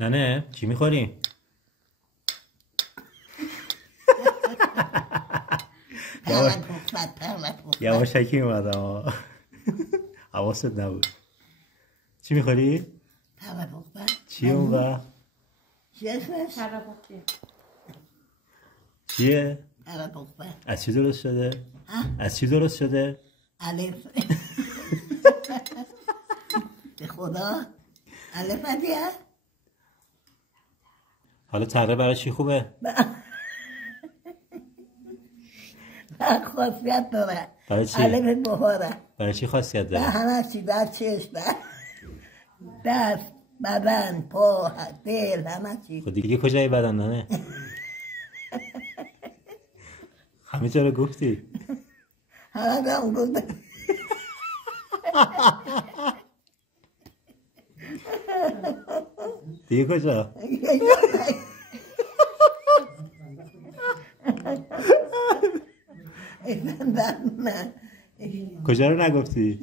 نه چی میخوری؟ یواشکی اومدم حواست نبود. چی میخوری؟ چی اون وقت؟ چیه؟ از چی درست شده؟ از چی درست شده؟ الف به خدا الف هدیه. حالا تره برای چی خوبه؟ خاصیت داره. برای چی؟ الف بخوره. برای چی خاصیت داره؟ همه چی، در چشم، دست، بدن، پا، دل، همه چی. خب دیگه کجای بدن نه؟ همه جا رو گفتی؟ همه جا رو گفتی. دیگه کجا؟ کجا رو نگفتی؟